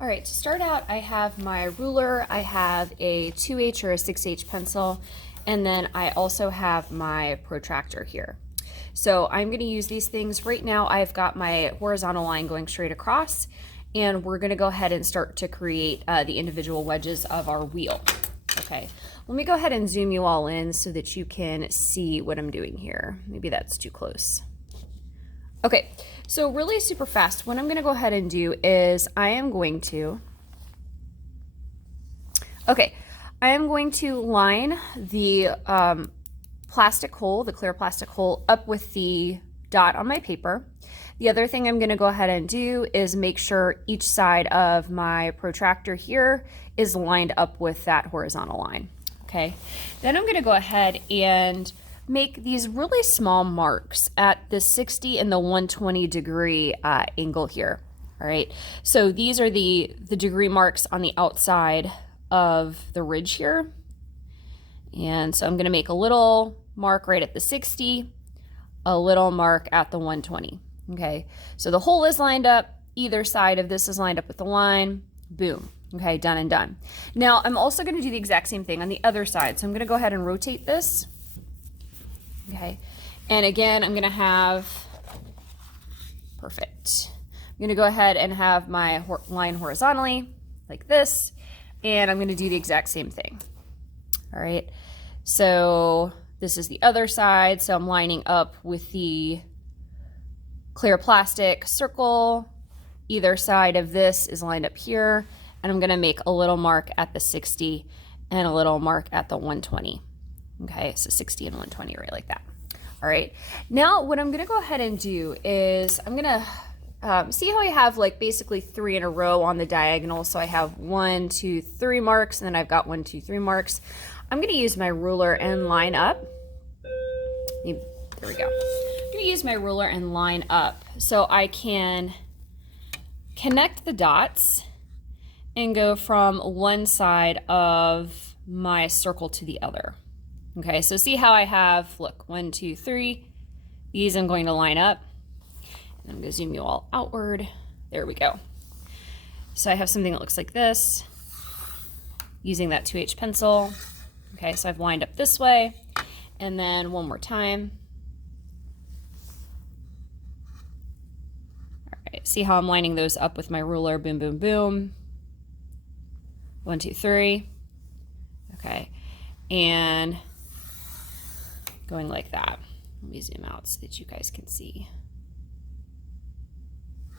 All right, to start out, I have my ruler, I have a 2H or a 6H pencil, and then I also have my protractor here. So I'm going to use these things. Right now I've got my horizontal line going straight across, and we're going to go ahead and start to create the individual wedges of our wheel. Okay, let me go ahead and zoom you all in so that you can see what I'm doing here. Maybe that's too close. Okay, so really super fast, what I'm going to go ahead and do is I am going to line the plastic hole, the clear plastic hole, up with the dot on my paper. The other thing I'm going to go ahead and do is make sure each side of my protractor here is lined up with that horizontal line. Okay, then I'm going to go ahead and make these really small marks at the 60 and the 120 degree angle here. All right, so these are the degree marks on the outside of the ridge here. And so I'm going to make a little mark right at the 60, a little mark at the 120. Okay, so the hole is lined up, either side of this is lined up with the line, boom. Okay, done and done. Now I'm also going to do the exact same thing on the other side. So I'm going to go ahead and rotate this. Okay, and again, I'm going to have, perfect. I'm going to go ahead and have my line horizontally like this, and I'm going to do the exact same thing. All right, so this is the other side, so I'm lining up with the clear plastic circle. Either side of this is lined up here, and I'm going to make a little mark at the 60 and a little mark at the 120. Okay, so 60 and 120 right like that. All right, now what I'm gonna go ahead and do is I'm gonna see how I have like basically 3 in a row on the diagonal. So I have 1, 2, 3 marks, and then I've got 1, 2, 3 marks. I'm gonna use my ruler and line up. There we go. I'm gonna use my ruler and line up so I can connect the dots and go from one side of my circle to the other. Okay, so see how I have, look, 1, 2, 3. These I'm going to line up. And I'm going to zoom you all outward. There we go. So I have something that looks like this, using that 2H pencil. Okay, so I've lined up this way. And then one more time. All right, see how I'm lining those up with my ruler, boom, boom, boom. 1, 2, 3. Okay, and going like that. Let me zoom out so that you guys can see.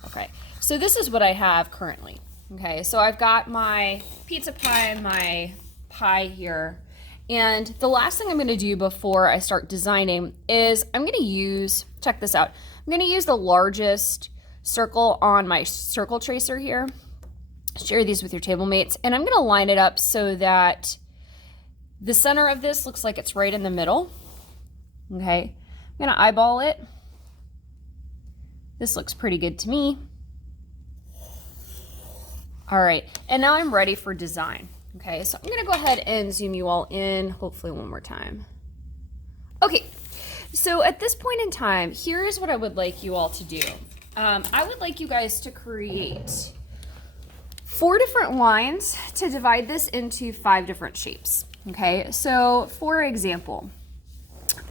Okay, so this is what I have currently. Okay, so I've got my pizza pie, my pie here, and the last thing I'm going to do before I start designing is I'm going to use, check this out, I'm going to use the largest circle on my circle tracer here. Share these with your table mates, and I'm going to line it up so that the center of this looks like it's right in the middle. Okay, I'm gonna eyeball it. This looks pretty good to me. All right, and now I'm ready for design. Okay, so I'm gonna go ahead and zoom you all in, hopefully one more time. Okay, so at this point in time, here is what I would like you all to do. I would like you guys to create 4 different lines to divide this into 5 different shapes. Okay, so for example,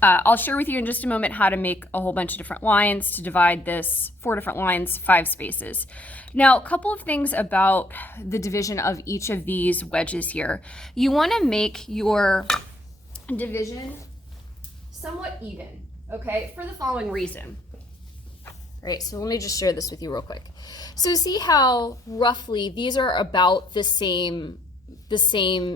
I'll share with you in just a moment how to make a whole bunch of different lines to divide this 4 different lines, 5 spaces. Now, a couple of things about the division of each of these wedges here. You want to make your division somewhat even, okay, for the following reason. All right, so let me just share this with you real quick. So see how roughly these are about the same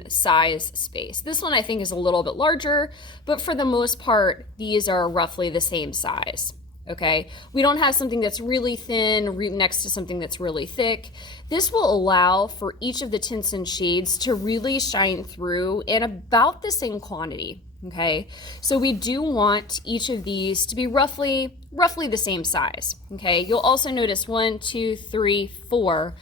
size space. This one I think is a little bit larger, but for the most part, these are roughly the same size. Okay, we don't have something that's really thin next to something that's really thick. This will allow for each of the tints and shades to really shine through in about the same quantity. Okay, so we do want each of these to be roughly the same size. Okay, you'll also notice 1, 2, 3, 4.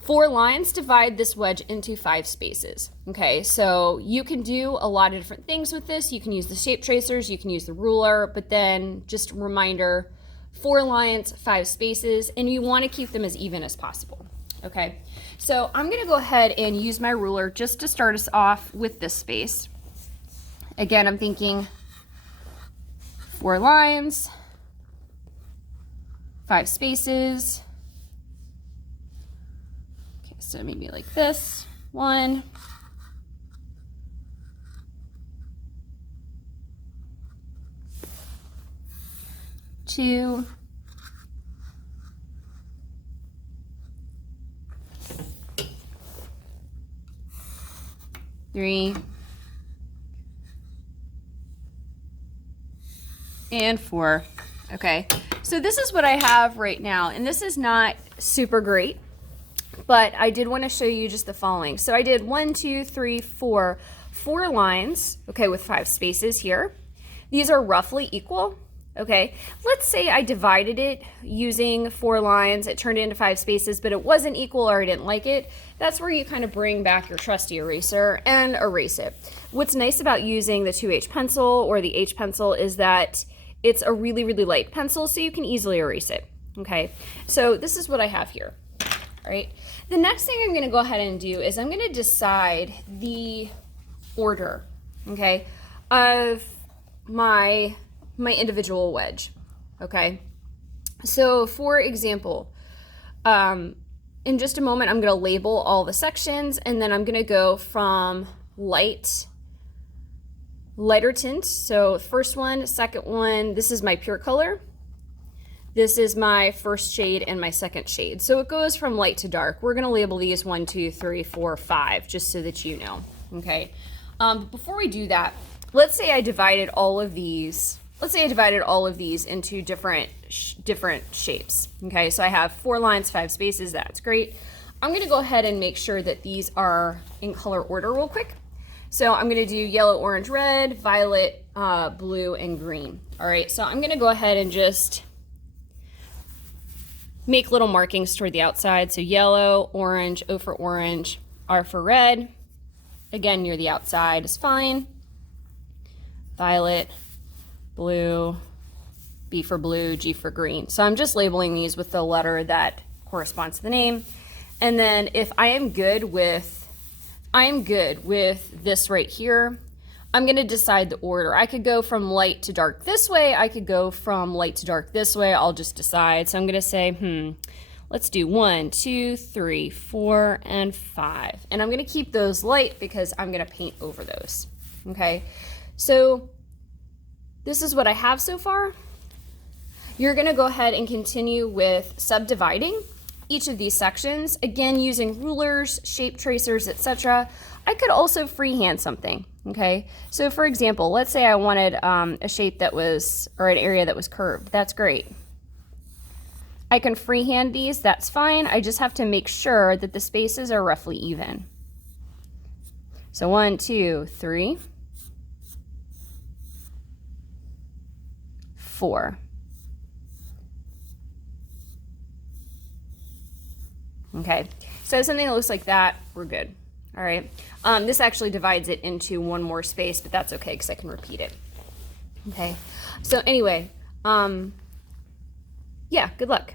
4 lines divide this wedge into 5 spaces. Okay, so you can do a lot of different things with this. You can use the shape tracers, you can use the ruler, but then just a reminder, 4 lines, 5 spaces, and you want to keep them as even as possible. Okay, so I'm gonna go ahead and use my ruler just to start us off with this space. Again, I'm thinking 4 lines, 5 spaces. Okay, so maybe like this, 1, 2, 3, and 4. Okay, so this is what I have right now, and this is not super great, but I did want to show you just the following. So I did 1, 2, 3, 4 lines, okay, with 5 spaces here. These are roughly equal. Okay, let's say I divided it using 4 lines, it turned into 5 spaces, but it wasn't equal or I didn't like it. That's where you kind of bring back your trusty eraser and erase it. What's nice about using the 2H pencil or the H pencil is that it's a really, really light pencil, so you can easily erase it. Okay, so this is what I have here. All right, the next thing I'm going to go ahead and do is I'm going to decide the order, okay, of my individual wedge. Okay, so for example, in just a moment I'm going to label all the sections, and then I'm going to go from lighter tint. So first one, second one, this is my pure color, this is my first shade and my second shade. So it goes from light to dark. We're going to label these 1, 2, 3, 4, 5, just so that you know. Okay, before we do that, let's say I divided all of these into different shapes. Okay, so I have 4 lines, 5 spaces. That's great. I'm going to go ahead and make sure that these are in color order real quick. So I'm going to do yellow, orange, red, violet, blue, and green. All right, so I'm going to go ahead and just make little markings toward the outside. So yellow, orange, O for orange, R for red. Again, near the outside is fine. Violet, blue, B for blue, G for green. So I'm just labeling these with the letter that corresponds to the name. And then if I am good with this right here, I'm going to decide the order. I could go from light to dark this way. I could go from light to dark this way. I'll just decide. So I'm going to say, let's do 1, 2, 3, 4, and 5. And I'm going to keep those light because I'm going to paint over those. Okay, so this is what I have so far. You're going to go ahead and continue with subdividing each of these sections, again using rulers, shape tracers, etc. I could also freehand something. Okay, so for example, let's say I wanted a shape that was, or an area that was curved. That's great. I can freehand these, that's fine. I just have to make sure that the spaces are roughly even. So 1, 2, 3, 4. Okay, so something that looks like that, we're good. All right, this actually divides it into one more space, but that's okay because I can repeat it. Okay, so anyway, yeah, good luck.